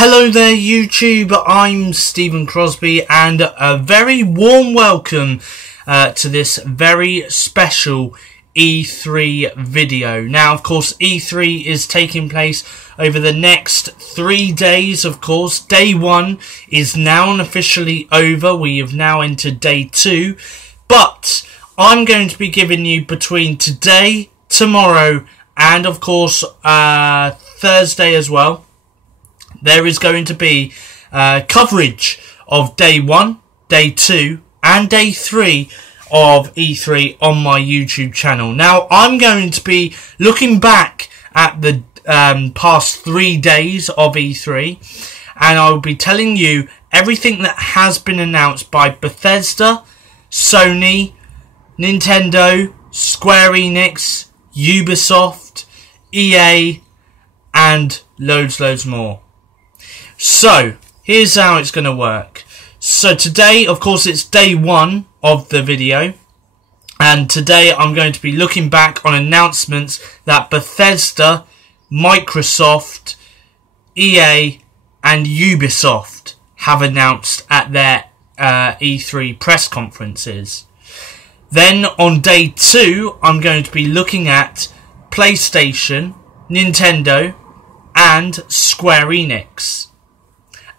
Hello there YouTube, I'm Stephen Crosby and a very warm welcome to this very special E3 video. Now of course E3 is taking place over the next 3 days of course. Day 1 is now officially over, we have now entered day 2, but I'm going to be giving you between today, tomorrow and of course Thursday as well. There is going to be coverage of day 1, day 2 and day 3 of E3 on my YouTube channel. Now I'm going to be looking back at the past 3 days of E3 and I will be telling you everything that has been announced by Bethesda, Sony, Nintendo, Square Enix, Ubisoft, EA and loads more. So, here's how it's going to work. So today, of course, it's day 1 of the video. And today I'm going to be looking back on announcements that Bethesda, Microsoft, EA and Ubisoft have announced at their E3 press conferences. Then on day 2, I'm going to be looking at PlayStation, Nintendo and Square Enix.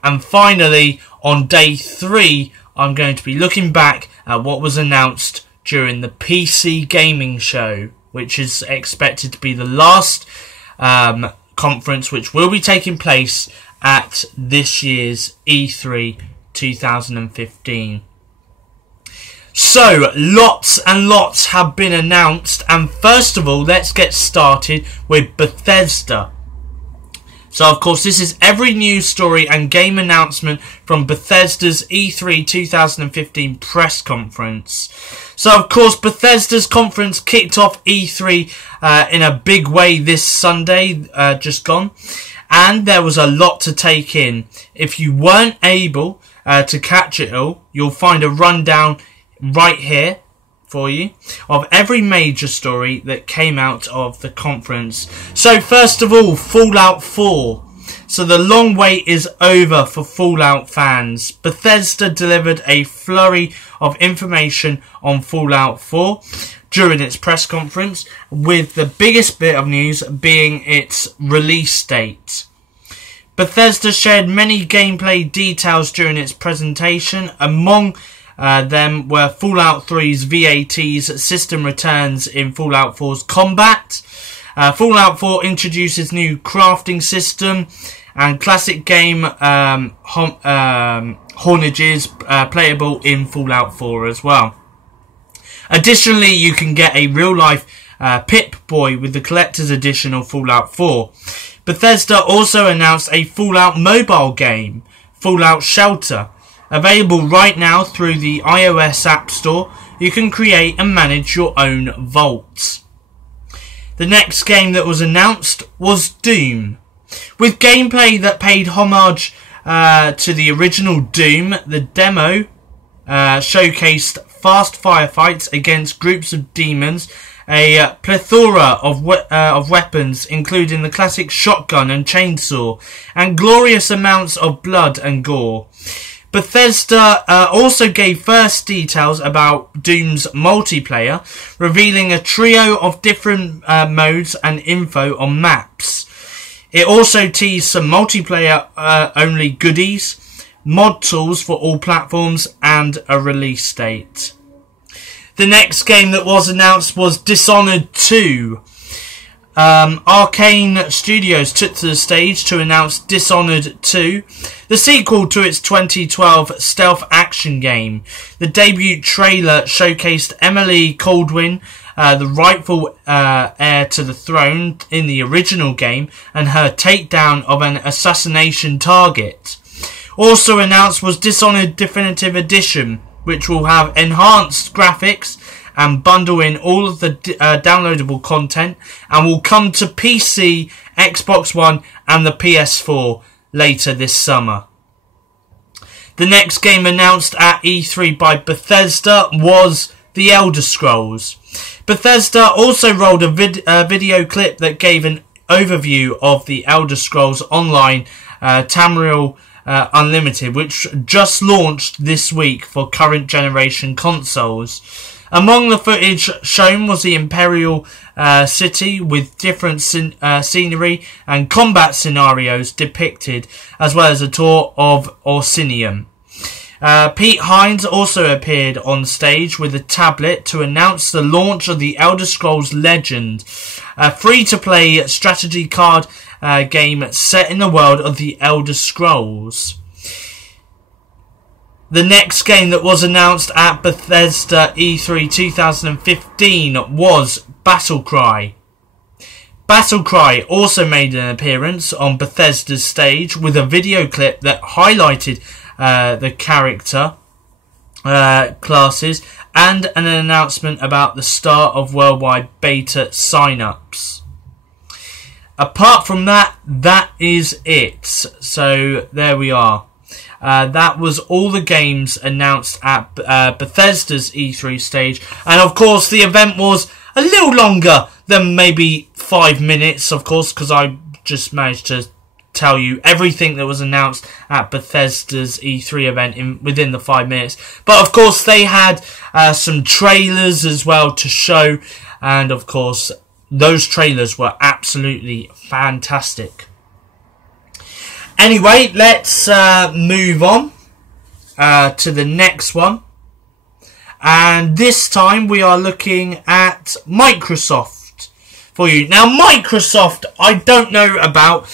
And finally, on day 3, I'm going to be looking back at what was announced during the PC Gaming Show, which is expected to be the last conference which will be taking place at this year's E3 2015. So, lots and lots have been announced, and first of all, let's get started with Bethesda. So, of course, this is every news story and game announcement from Bethesda's E3 2015 press conference. So, of course, Bethesda's conference kicked off E3 in a big way this Sunday, just gone. And there was a lot to take in. If you weren't able to catch it all, you'll find a rundown right here for you of every major story that came out of the conference. So first of all, Fallout 4. So the long wait is over for Fallout fans. Bethesda delivered a flurry of information on Fallout 4 during its press conference, with the biggest bit of news being its release date. Bethesda shared many gameplay details during its presentation. Among them were Fallout 3's VAT's system returns in Fallout 4's combat. Fallout 4 introduces new crafting system and classic game Hornages playable in Fallout 4 as well. Additionally, you can get a real-life Pip-Boy with the collector's edition of Fallout 4. Bethesda also announced a Fallout mobile game, Fallout Shelter. Available right now through the iOS App Store, you can create and manage your own vaults. The next game that was announced was Doom. With gameplay that paid homage to the original Doom, the demo showcased fast firefights against groups of demons, a plethora of weapons including the classic shotgun and chainsaw, and glorious amounts of blood and gore. Bethesda also gave first details about Doom's multiplayer, revealing a trio of different modes and info on maps. It also teased some multiplayer only goodies, mod tools for all platforms and a release date. The next game that was announced was Dishonored 2. Arcane Studios took to the stage to announce Dishonored 2, the sequel to its 2012 stealth action game. The debut trailer showcased Emily Caldwin, the rightful heir to the throne in the original game, and her takedown of an assassination target. Also announced was Dishonored Definitive Edition, which will have enhanced graphics and bundle in all of the downloadable content, and will come to PC, Xbox One and the PS4 later this summer. The next game announced at E3 by Bethesda was The Elder Scrolls. Bethesda also rolled a video clip that gave an overview of the Elder Scrolls Online Tamriel Unlimited, which just launched this week for current generation consoles. Among the footage shown was the Imperial city with different scenery and combat scenarios depicted, as well as a tour of Orsinium. Pete Hines also appeared on stage with a tablet to announce the launch of the Elder Scrolls Legend, a free-to-play strategy card game set in the world of the Elder Scrolls. The next game that was announced at Bethesda E3 2015 was Battlecry. Battlecry also made an appearance on Bethesda's stage with a video clip that highlighted the character classes and an announcement about the start of worldwide beta sign-ups. Apart from that, that is it. So there we are. That was all the games announced at Bethesda's E3 stage. And of course the event was a little longer than maybe 5 minutes, of course, because I just managed to tell you everything that was announced at Bethesda's E3 event within the 5 minutes. But of course they had some trailers as well to show, and of course those trailers were absolutely fantastic. Anyway, let's move on to the next one. And this time we are looking at Microsoft for you. Now Microsoft, I don't know about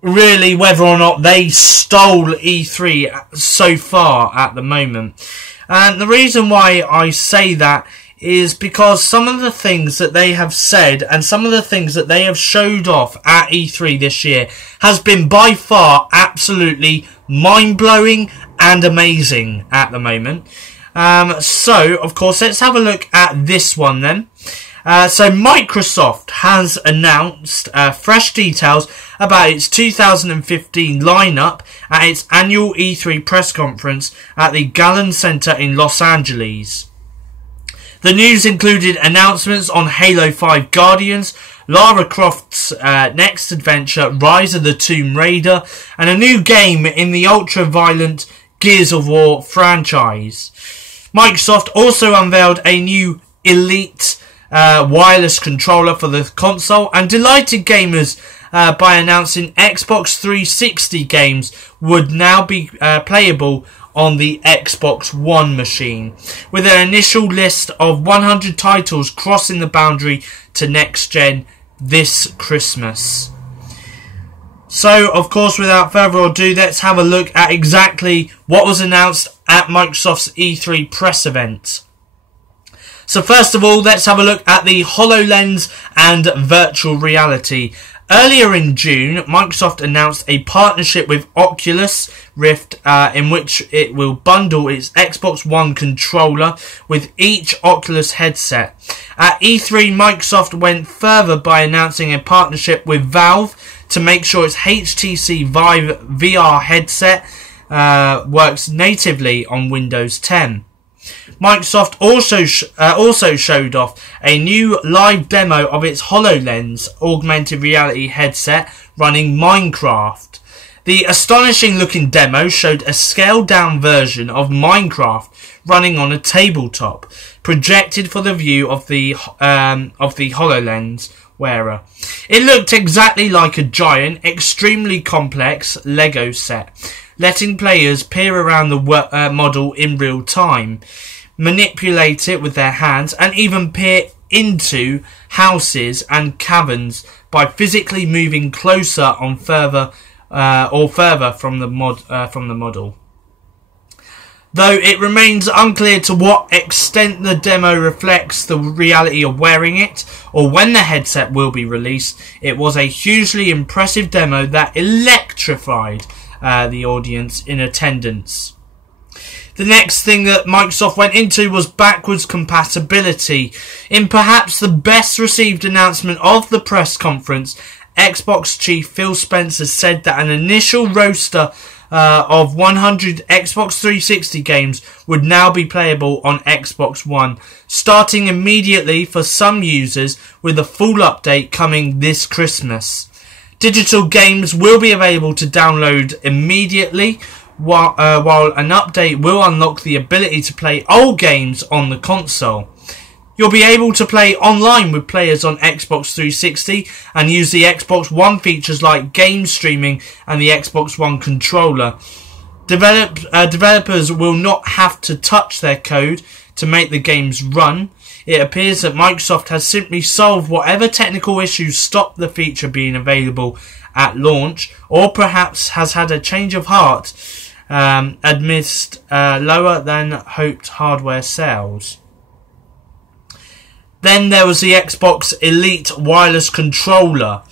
really whether or not they stole E3 so far at the moment. And the reason why I say that is because some of the things that they have said and some of the things that they have showed off at E3 this year has been by far absolutely mind-blowing and amazing at the moment. So, of course, let's have a look at this one then. So Microsoft has announced fresh details about its 2015 lineup at its annual E3 press conference at the Gallon Center in Los Angeles. The news included announcements on Halo 5 Guardians, Lara Croft's next adventure, Rise of the Tomb Raider, and a new game in the ultra-violent Gears of War franchise. Microsoft also unveiled a new Elite wireless controller for the console and delighted gamers by announcing Xbox 360 games would now be playable on the Xbox One machine, with an initial list of 100 titles crossing the boundary to next gen this Christmas. So, of course, without further ado, let's have a look at exactly what was announced at Microsoft's E3 press event. So first of all, let's have a look at the HoloLens and virtual reality. Earlier in June, Microsoft announced a partnership with Oculus Rift in which it will bundle its Xbox One controller with each Oculus headset. At E3, Microsoft went further by announcing a partnership with Valve to make sure its HTC Vive VR headset works natively on Windows 10. Microsoft also showed off a new live demo of its HoloLens augmented reality headset running Minecraft. The astonishing looking demo showed a scaled down version of Minecraft running on a tabletop, projected for the view of the HoloLens wearer. It looked exactly like a giant, extremely complex Lego set, letting players peer around the model in real time, manipulate it with their hands, and even peer into houses and caverns by physically moving closer or further from the model. Though it remains unclear to what extent the demo reflects the reality of wearing it, or when the headset will be released, it was a hugely impressive demo that electrified the audience in attendance. The next thing that Microsoft went into was backwards compatibility. In perhaps the best received announcement of the press conference, Xbox chief Phil Spencer said that an initial roster of 100 Xbox 360 games would now be playable on Xbox One, starting immediately for some users, with a full update coming this Christmas. Digital games will be available to download immediately, while an update will unlock the ability to play old games on the console. You'll be able to play online with players on Xbox 360 and use the Xbox One features like game streaming and the Xbox One controller. Developers will not have to touch their code to make the games run. It appears that Microsoft has simply solved whatever technical issues stopped the feature being available at launch, or perhaps has had a change of heart amidst lower than hoped hardware sales. Then there was the Xbox Elite wireless controller.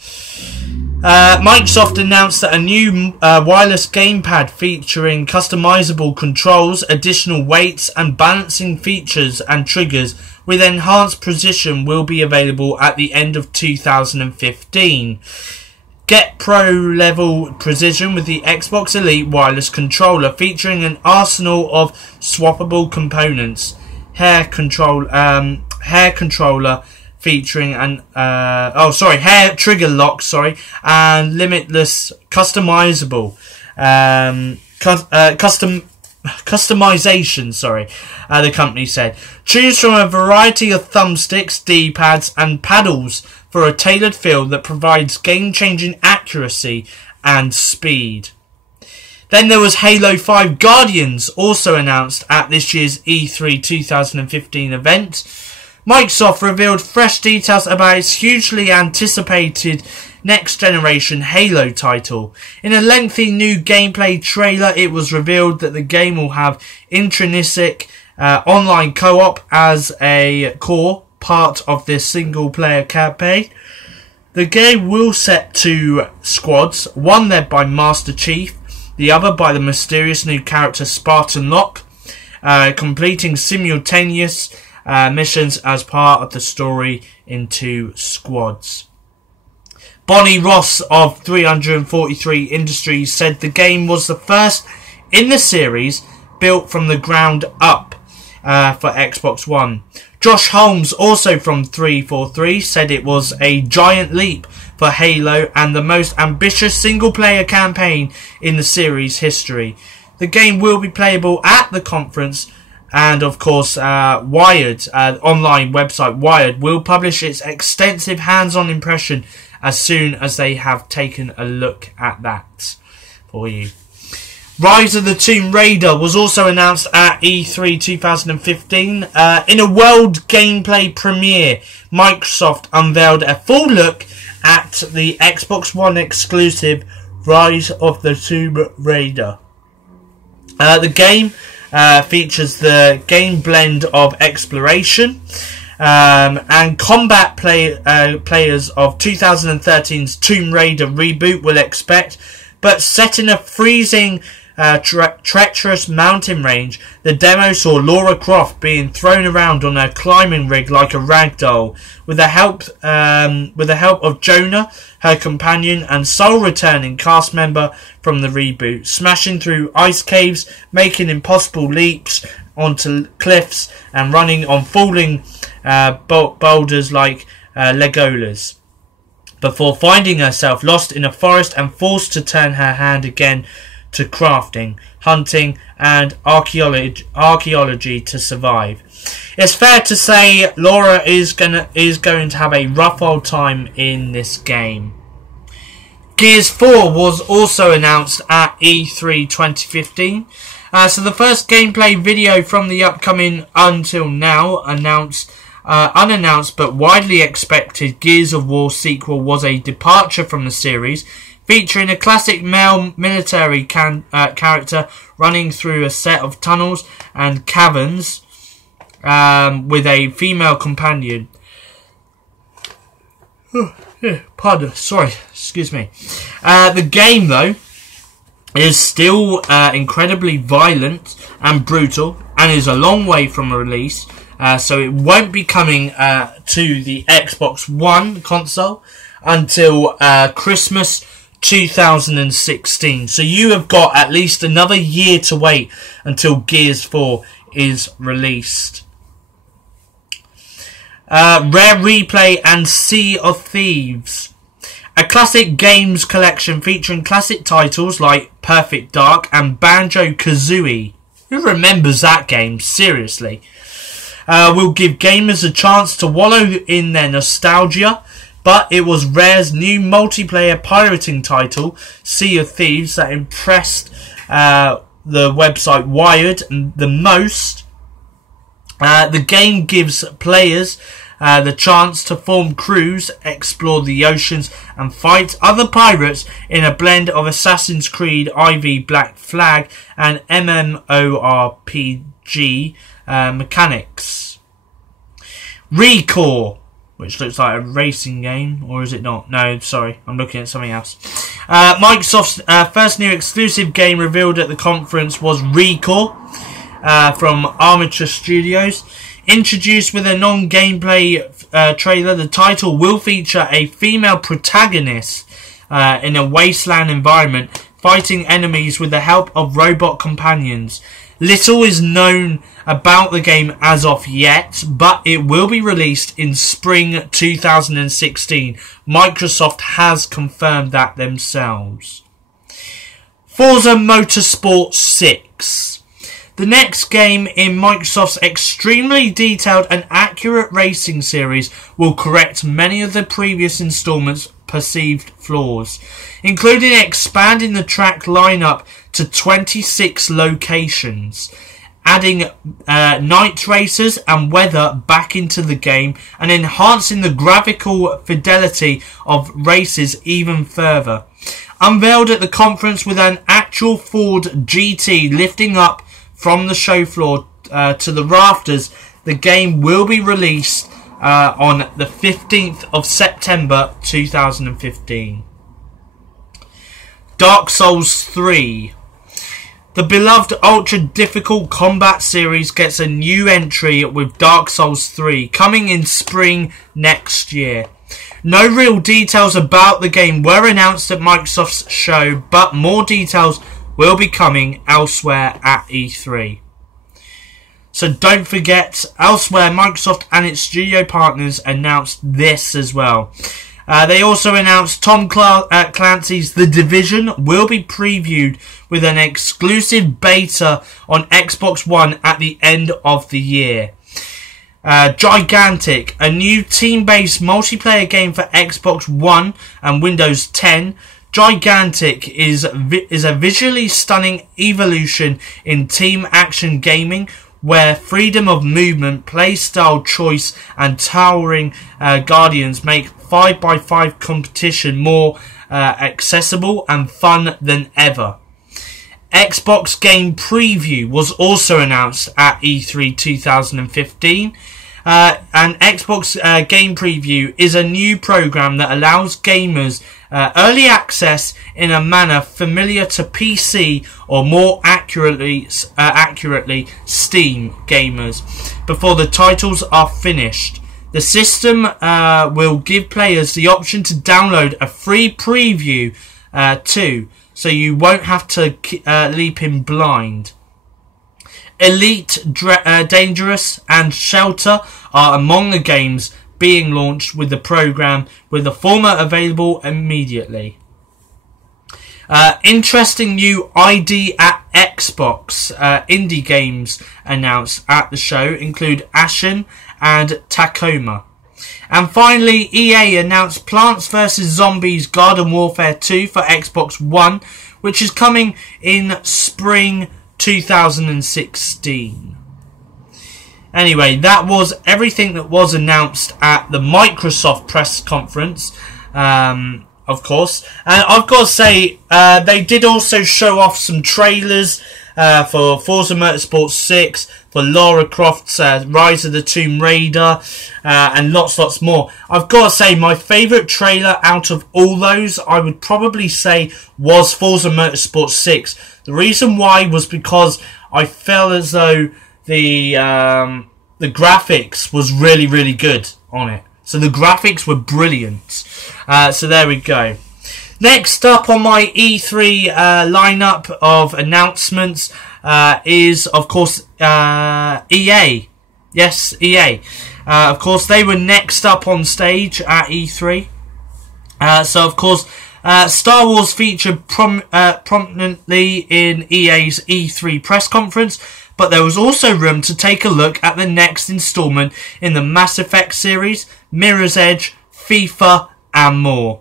Microsoft announced that a new wireless gamepad featuring customizable controls, additional weights and balancing features and triggers with enhanced precision will be available at the end of 2015. Get pro level precision with the Xbox Elite wireless controller, featuring an arsenal of swappable components. Hair controller featuring an hair trigger lock, and limitless customizable customization, the company said. Choose from a variety of thumbsticks, D-pads and paddles for a tailored feel that provides game-changing accuracy and speed. Then there was Halo 5 Guardians, also announced at this year's E3 2015 event. Microsoft revealed fresh details about its hugely anticipated next-generation Halo title. In a lengthy new gameplay trailer, it was revealed that the game will have intrinsic online co-op as a core part of this single-player campaign. The game will set two squads, one led by Master Chief, the other by the mysterious new character Spartan Locke, completing simultaneous missions as part of the story in two squads. Bonnie Ross of 343 Industries said the game was the first in the series built from the ground up for Xbox One. Josh Holmes, also from 343, said it was a giant leap for Halo and the most ambitious single-player campaign in the series' history. The game will be playable at the conference, and of course Wired, online website Wired, will publish its extensive hands-on impression as soon as they have taken a look at that for you. Rise of the Tomb Raider was also announced at E3 2015. In a world gameplay premiere, Microsoft unveiled a full look at the Xbox One exclusive Rise of the Tomb Raider. The game features the game blend of exploration and combat players of 2013's Tomb Raider reboot will expect, but set in a freezing treacherous mountain range. The demo saw Lara Croft being thrown around on a climbing rig like a ragdoll, with the help of Jonah, her companion and sole returning cast member from the reboot, smashing through ice caves, making impossible leaps onto cliffs, and running on falling boulders like Legolas, before finding herself lost in a forest and forced to turn her hand again to crafting, hunting and archaeology to survive. It's fair to say Lara is going to have a rough old time in this game. Gears 4 was also announced at E3 2015. So the first gameplay video from the upcoming, until now unannounced but widely expected Gears of War sequel was a departure from the series, featuring a classic male military character running through a set of tunnels and caverns with a female companion. Excuse me. The game, though, is still incredibly violent and brutal and is a long way from a release, so it won't be coming to the Xbox One console until Christmas 2016. So you have got at least another year to wait until Gears 4 is released. Rare Replay and Sea of Thieves. A classic games collection featuring classic titles like Perfect Dark and Banjo-Kazooie. Who remembers that game? Seriously. Will give gamers a chance to wallow in their nostalgia, but it was Rare's new multiplayer pirating title, Sea of Thieves, that impressed the website Wired the most. The game gives players the chance to form crews, explore the oceans, and fight other pirates in a blend of Assassin's Creed IV Black Flag and MMORPG mechanics. Recore, which looks like a racing game, or is it not? No, sorry, I'm looking at something else. Microsoft's first new exclusive game revealed at the conference was Recore from Armature Studios. Introduced with a non-gameplay trailer, the title will feature a female protagonist in a wasteland environment, fighting enemies with the help of robot companions. Little is known about the game as of yet, but it will be released in spring 2016. Microsoft has confirmed that themselves. Forza Motorsport 6. The next game in Microsoft's extremely detailed and accurate racing series will correct many of the previous installments' perceived flaws, including expanding the track lineup to 26 locations, adding night races and weather back into the game, and enhancing the graphical fidelity of races even further. Unveiled at the conference with an actual Ford GT lifting up from the show floor to the rafters, the game will be released on the 15th of September 2015. Dark Souls 3. The beloved ultra-difficult combat series gets a new entry with Dark Souls 3 coming in spring next year. No real details about the game were announced at Microsoft's show, but more details will be coming elsewhere at E3. So don't forget, elsewhere, Microsoft and its studio partners announced this as well. They also announced Tom Clancy's The Division will be previewed with an exclusive beta on Xbox One at the end of the year. Gigantic, a new team-based multiplayer game for Xbox One and Windows 10. Gigantic is a visually stunning evolution in team action gaming, where freedom of movement, playstyle choice, and towering guardians make 5x5 competition more accessible and fun than ever. Xbox Game Preview was also announced at E3 2015. And Xbox Game Preview is a new program that allows gamers early access in a manner familiar to PC, or more accurately Steam gamers, before the titles are finished. The system will give players the option to download a free preview too, so you won't have to leap in blind. Elite, Dangerous and Shelter are among the games being launched with the program, with the former available immediately. Interesting new ID at Xbox indie games announced at the show include Ashen and Tacoma. And finally, EA announced Plants vs. Zombies Garden Warfare 2 for Xbox One, which is coming in spring 2016. Anyway, that was everything that was announced at the Microsoft press conference, of course. And I've got to say, they did also show off some trailers for Forza Motorsport 6, for Lara Croft's Rise of the Tomb Raider, and lots more. I've got to say, my favourite trailer out of all those, I would probably say, was Forza Motorsport 6. The reason why was because I felt as though the graphics was really good on it. So the graphics were brilliant. So there we go. Next up on my E3 lineup of announcements is, of course, EA. Yes, EA. Of course, they were next up on stage at E3. So, of course, Star Wars featured prominently in EA's E3 press conference, but there was also room to take a look at the next installment in the Mass Effect series, Mirror's Edge, FIFA, and more.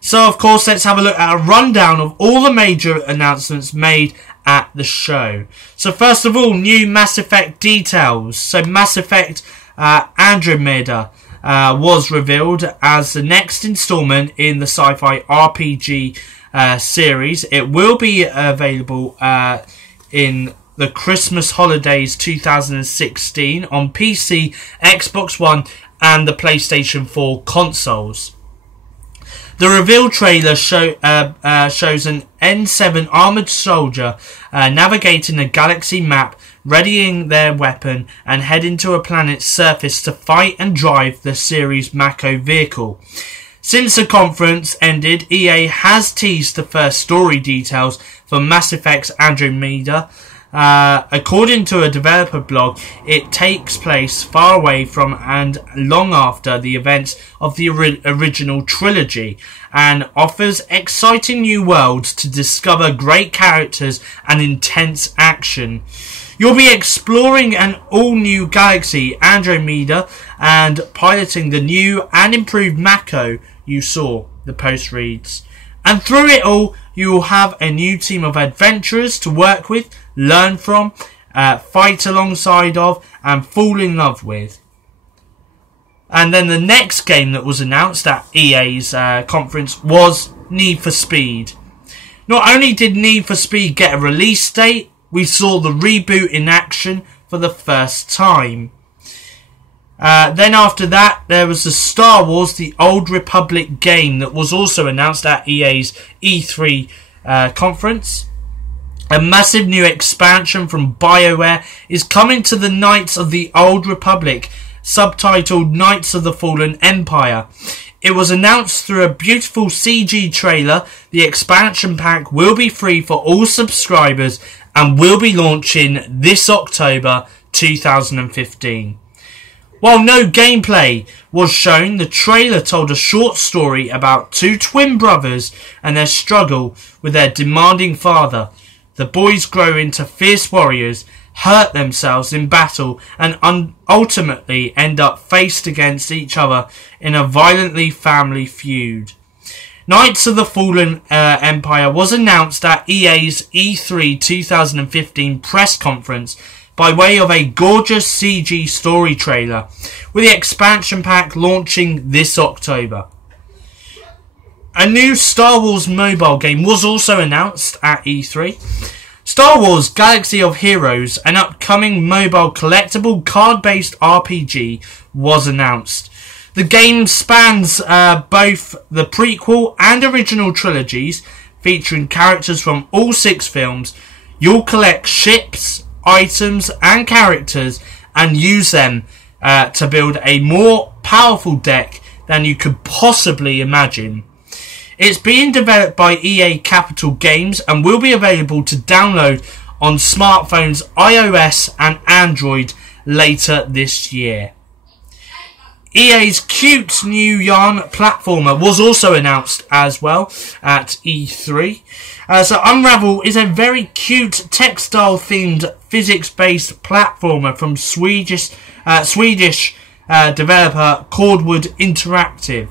So, of course, let's have a look at a rundown of all the major announcements made at the show. So, first of all, new Mass Effect details. So, Mass Effect Andromeda was revealed as the next installment in the sci-fi RPG series. It will be available in the Christmas holidays 2016 on PC, Xbox One, and the PlayStation 4 consoles. The reveal trailer shows an N7 armoured soldier navigating a galaxy map, readying their weapon and heading to a planet's surface to fight and drive the series' Mako vehicle. Since the conference ended, EA has teased the first story details for Mass Effect Andromeda. According to a developer blog, it takes place far away from and long after the events of the original trilogy and offers exciting new worlds to discover great characters and intense action. You'll be exploring an all-new galaxy, Andromeda, and piloting the new and improved Mako you saw, the post reads. And through it all, you will have a new team of adventurers to work with, learn from, fight alongside of, and fall in love with. And then the next game that was announced at EA's conference was Need for Speed. Not only did Need for Speed get a release date, we saw the reboot in action for the first time. Then after that, there was the Star Wars The Old Republic game that was also announced at EA's E3 conference. A massive new expansion from BioWare is coming to the Knights of the Old Republic, subtitled Knights of the Fallen Empire. It was announced through a beautiful CG trailer. The expansion pack will be free for all subscribers and will be launching this October 2015. While no gameplay was shown, the trailer told a short story about two twin brothers and their struggle with their demanding father. The boys grow into fierce warriors, hurt themselves in battle, and ultimately end up faced against each other in a violently family feud. Knights of the Fallen Empire was announced at EA's E3 2015 press conference by way of a gorgeous CG story trailer, with the expansion pack launching this October. A new Star Wars mobile game was also announced at E3. Star Wars Galaxy of Heroes, an upcoming mobile collectible card-based RPG, was announced. The game spans both the prequel and original trilogies, featuring characters from all 6 films. You'll collect ships, items and characters and use them to build a more powerful deck than you could possibly imagine. It's being developed by EA Capital Games and will be available to download on smartphones, iOS and Android later this year. EA's cute new Yarn platformer was also announced as well at E3. So Unravel is a very cute textile-themed physics-based platformer from Swedish developer Cordwood Interactive.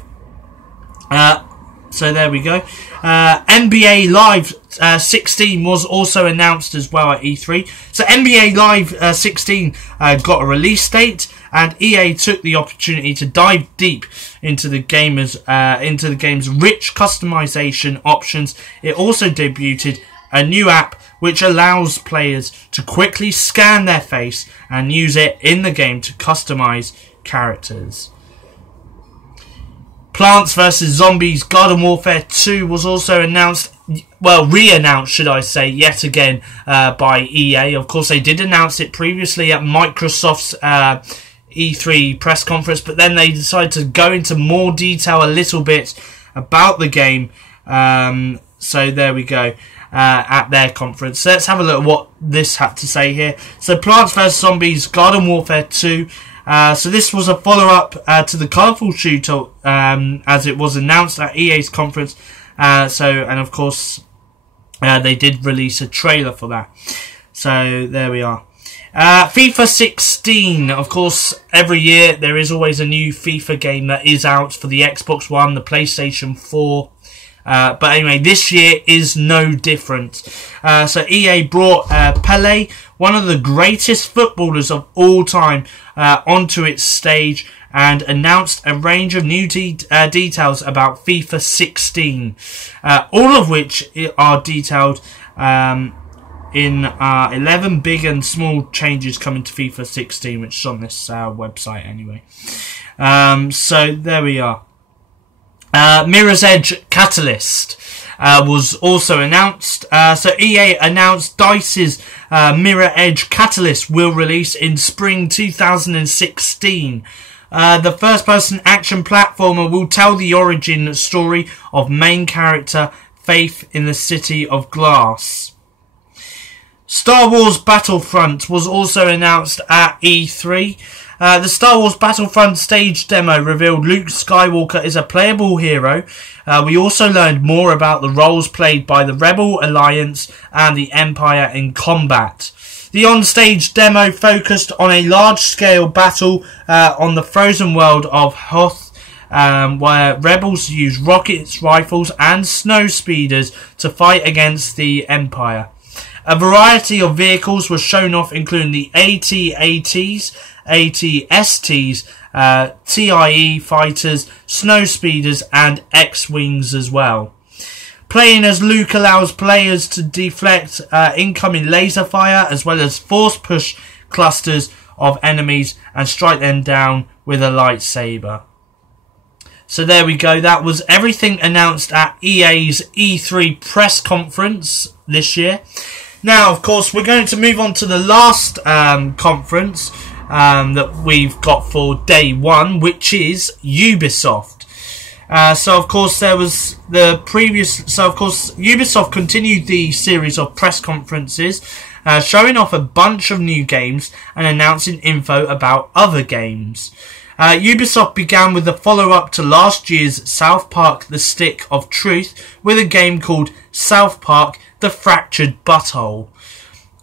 So there we go. NBA Live 16 was also announced as well at E3. So NBA Live 16 got a release date, and EA took the opportunity to dive deep into the game's rich customization options. It also debuted a new app which allows players to quickly scan their face and use it in the game to customize characters. Plants vs. Zombies Garden Warfare 2 was also announced, well, re-announced, should I say, yet again by EA. Of course, they did announce it previously at Microsoft's E3 press conference, but then they decided to go into more detail a little bit about the game So there we go. At their conference. So let's have a look at what this had to say here. So Plants vs Zombies Garden Warfare 2. So this was a follow-up to the colourful shooter as it was announced at EA's conference. And of course they did release a trailer for that. So there we are. FIFA 16. Of course, every year there is always a new FIFA game that is out for the Xbox One, the PlayStation 4. But anyway, this year is no different. So EA brought Pelé, one of the greatest footballers of all time, onto its stage and announced a range of new details about FIFA 16, all of which are detailed in 11 big and small changes coming to FIFA 16, which is on this website anyway. So there we are. Mirror's Edge Catalyst was also announced. So EA announced DICE's Mirror Edge Catalyst will release in spring 2016. The first-person action platformer will tell the origin story of main character Faith in the City of Glass. Star Wars Battlefront was also announced at E3. The Star Wars Battlefront stage demo revealed Luke Skywalker is a playable hero. We also learned more about the roles played by the Rebel Alliance and the Empire in combat. The on-stage demo focused on a large-scale battle on the frozen world of Hoth, where rebels use rockets, rifles and snow speeders to fight against the Empire. A variety of vehicles were shown off, including the AT-ATs, AT-STs, TIE fighters, snow speeders and X-Wings as well. Playing as Luke allows players to deflect incoming laser fire as well as force push clusters of enemies and strike them down with a lightsaber. So there we go. That was everything announced at EA's E3 press conference this year. Now, of course, we're going to move on to the last conference that we've got for day one, which is Ubisoft. So, of course, there was the previous... So, of course, Ubisoft continued the series of press conferences, showing off a bunch of new games and announcing info about other games. Ubisoft began with the follow-up to last year's South Park The Stick of Truth with a game called South Park The Fractured Butthole.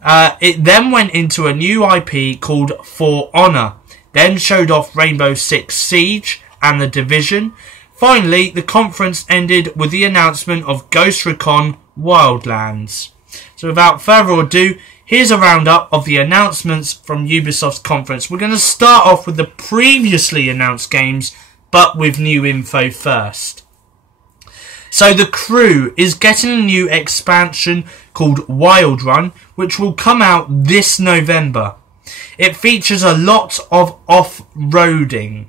It then went into a new IP called For Honor, then showed off Rainbow Six Siege and The Division. Finally, the conference ended with the announcement of Ghost Recon Wildlands. So without further ado, here's a roundup of the announcements from Ubisoft's conference. We're going to start off with the previously announced games, but with new info first. So The Crew is getting a new expansion called Wild Run, which will come out this November. It features a lot of off-roading.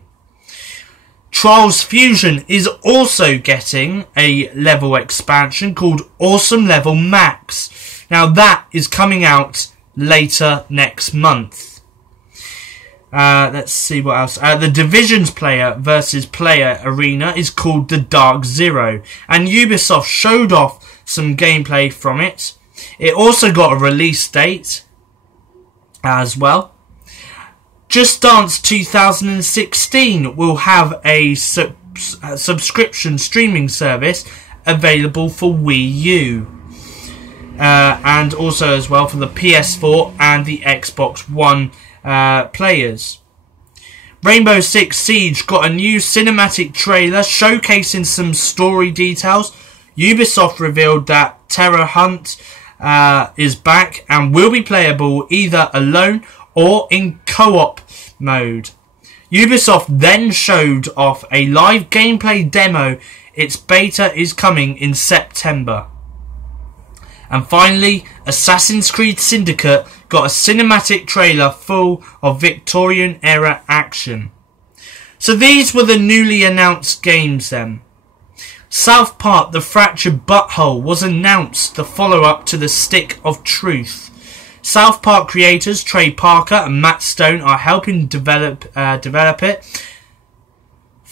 Trials Fusion is also getting a level expansion called Awesome Level Max. Now that is coming out later next month. Let's see what else. The Division's player versus player arena is called The Dark Zero, and Ubisoft showed off some gameplay from it. It also got a release date as well. Just Dance 2016 will have a subscription streaming service available for Wii U. And also as well for the PS4 and the Xbox One players. Rainbow Six Siege got a new cinematic trailer showcasing some story details. Ubisoft revealed that Terror Hunt is back and will be playable either alone or in co-op mode. Ubisoft then showed off a live gameplay demo. Its beta is coming in September. And finally, Assassin's Creed Syndicate got a cinematic trailer full of Victorian-era action. So these were the newly announced games then. South Park The Fractured Butthole was announced, the follow-up to The Stick of Truth. South Park creators Trey Parker and Matt Stone are helping develop it.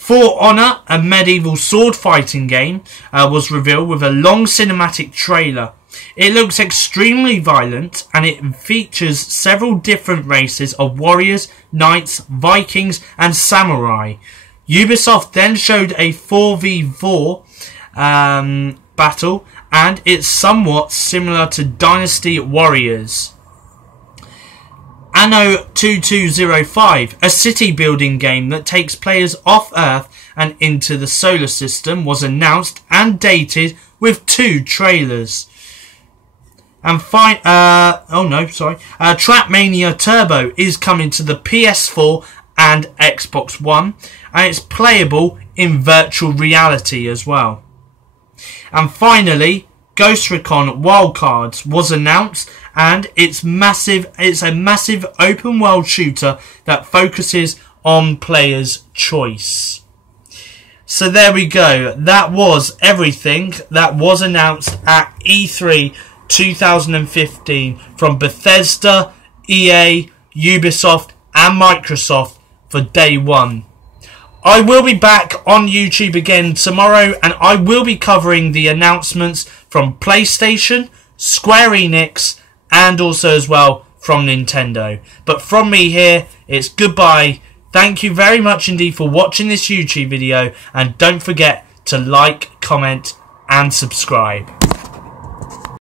For Honor, a medieval sword fighting game, was revealed with a long cinematic trailer. It looks extremely violent and it features several different races of warriors, knights, Vikings and samurai. Ubisoft then showed a 4v4 battle, and it's somewhat similar to Dynasty Warriors. Anno 2205, a city building game that takes players off Earth and into the solar system, was announced and dated with 2 trailers. And Trackmania Turbo is coming to the PS4 and Xbox One, and it's playable in virtual reality as well. And finally, Ghost Recon Wildcards was announced, and it's a massive open world shooter that focuses on players' choice. So there we go. That was everything that was announced at E3 2015 from Bethesda, EA, Ubisoft and Microsoft for day 1. I will be back on YouTube again tomorrow, and I will be covering the announcements from PlayStation, Square Enix and also as well from Nintendo. But from me here, it's goodbye. Thank you very much indeed for watching this YouTube video, and don't forget to like, comment and subscribe.